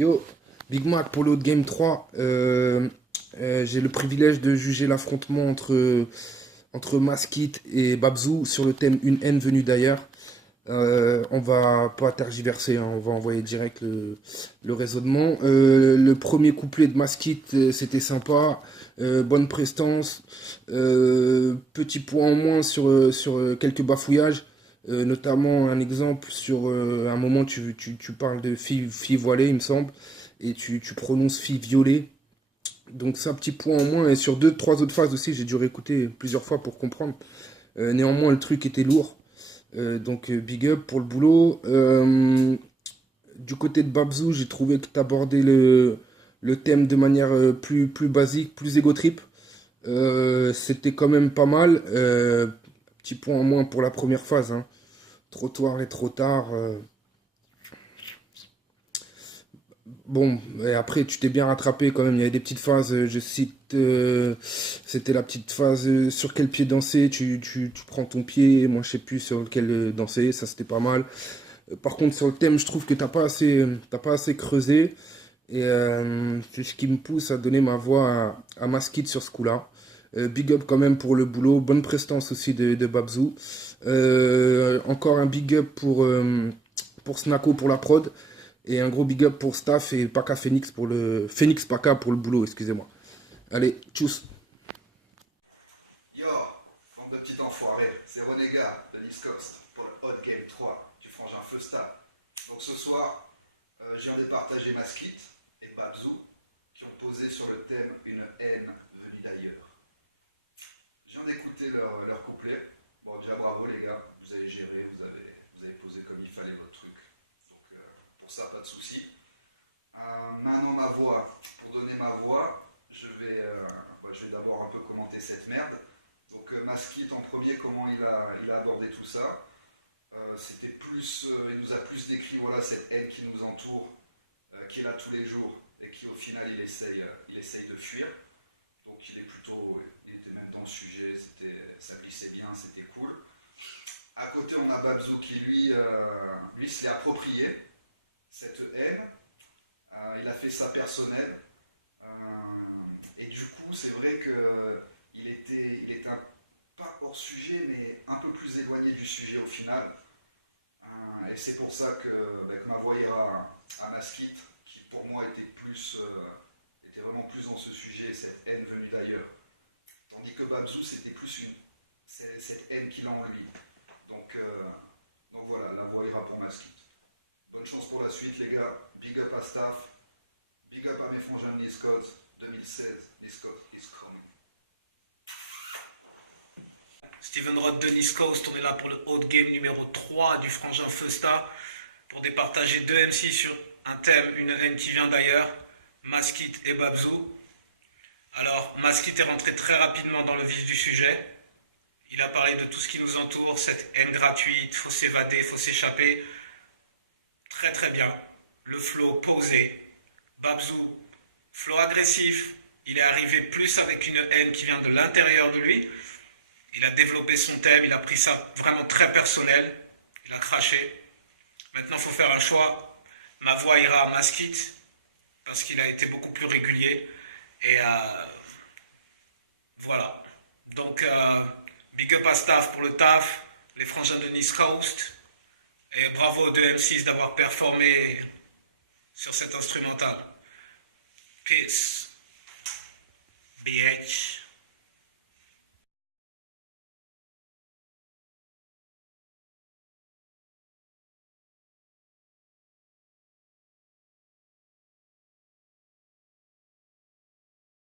Yo, Big Mac pour le Haut Game 3. J'ai le privilège de juger l'affrontement entre Maskit et Babzou sur le thème Une haine venue d'ailleurs. On va pas tergiverser, hein, on va envoyer direct le raisonnement. Le premier couplet de Maskit, c'était sympa. Bonne prestance. Petit point en moins sur quelques bafouillages. Notamment un exemple sur un moment tu parles de fille voilée, il me semble, et tu prononces fille violée. Donc c'est un petit point en moins. Et sur deux, trois autres phases aussi, j'ai dû réécouter plusieurs fois pour comprendre. Néanmoins, le truc était lourd. Donc big up pour le boulot. Du côté de Babzou, j'ai trouvé que tu abordais le thème de manière plus basique, plus égo trip. C'était quand même pas mal. Petit point en moins pour la première phase, hein. Trottoir et trop tard. Bon, et après, tu t'es bien rattrapé quand même. Il y avait des petites phases, je cite, c'était la petite phase sur quel pied danser. Tu prends ton pied, moi je sais plus sur lequel danser, ça c'était pas mal. Par contre, sur le thème, je trouve que t'as pas assez creusé. Et c'est ce qui me pousse à donner ma voix à Maskit sur ce coup-là. Big up quand même pour le boulot. Bonne prestance aussi de Babzou. Encore un big up pour Snako pour la prod. Et un gros big up pour Staff et Paka Phoenix pour le. Phoenix Paka pour le boulot, excusez-moi. Allez, tchuss. Yo, bande de petits enfoirés, c'est Renégat de East Coast pour le Hot Game 3 du frangin Feusta. Donc ce soir, je viens de partager Maskit et Babzou qui ont posé sur le thème Une haine venue d'ailleurs. Je viens d'écouter leur couplet. Bon, déjà bravo les gars, vous avez géré, vous avez posé comme il fallait votre truc. Donc pour ça, pas de souci. Maintenant ma voix, pour donner ma voix, je vais d'abord un peu commenter cette merde. Donc Maskit en premier, comment il a abordé tout ça. C'était plus, il nous a plus décrit voilà, cette haine qui nous entoure, qui est là tous les jours et qui au final il essaye de fuir. Donc il était même dans le sujet, ça glissait bien, c'était cool. À côté on a Babzou qui lui se l'est approprié, cette haine. Il a fait ça personnel. Et du coup, c'est vrai qu'il était pas hors sujet, mais un peu plus éloigné du sujet au final. Et c'est pour ça que ma voix ira à Maskit, qui pour moi était vraiment plus dans ce sujet, cette haine venue d'ailleurs. Tandis que Babzou, c'était plus cette haine qu'il a en lui. Donc voilà, la voix ira pour Maskit. Bonne chance pour la suite, les gars. Big up à Staff. Big up à mes frangins de East Coast 2016. East Coast is coming. Steven Roth de East Coast, on est là pour le Hot Game numéro 3 du frangin Feusta pour départager deux MC sur un thème, une haine qui vient d'ailleurs, Maskit et Babzou. Alors, Maskit est rentré très rapidement dans le vif du sujet. Il a parlé de tout ce qui nous entoure, cette haine gratuite, faut s'évader, faut s'échapper. Très très bien. Le flow posé. Babzou, flow agressif. Il est arrivé plus avec une haine qui vient de l'intérieur de lui. Il a développé son thème, il a pris ça vraiment très personnel. Il a craché. Maintenant, il faut faire un choix. Ma voix ira à Maskit, parce qu'il a été beaucoup plus régulier. Et voilà. Donc, big up à Staff pour le taf, les frangins de East Coast. Et bravo aux deux M6 d'avoir performé sur cet instrumental. Peace. BH.